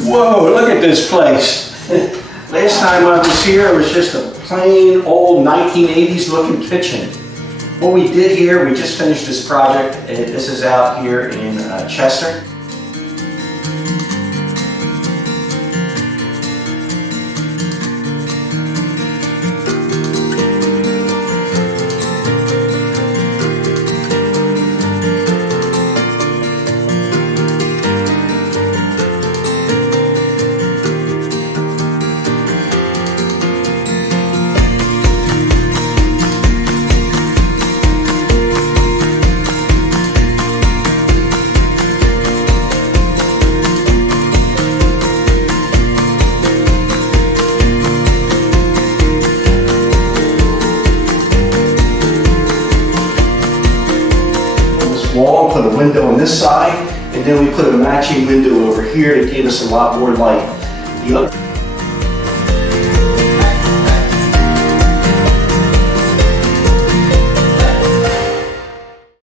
Whoa, look at this place. Last time I was here, it was just a plain old 1980s looking kitchen. What we did here, we just finished this project. This is out here in Chester. Wall, put a window on this side, and then we put a matching window over here to give us a lot more light. The other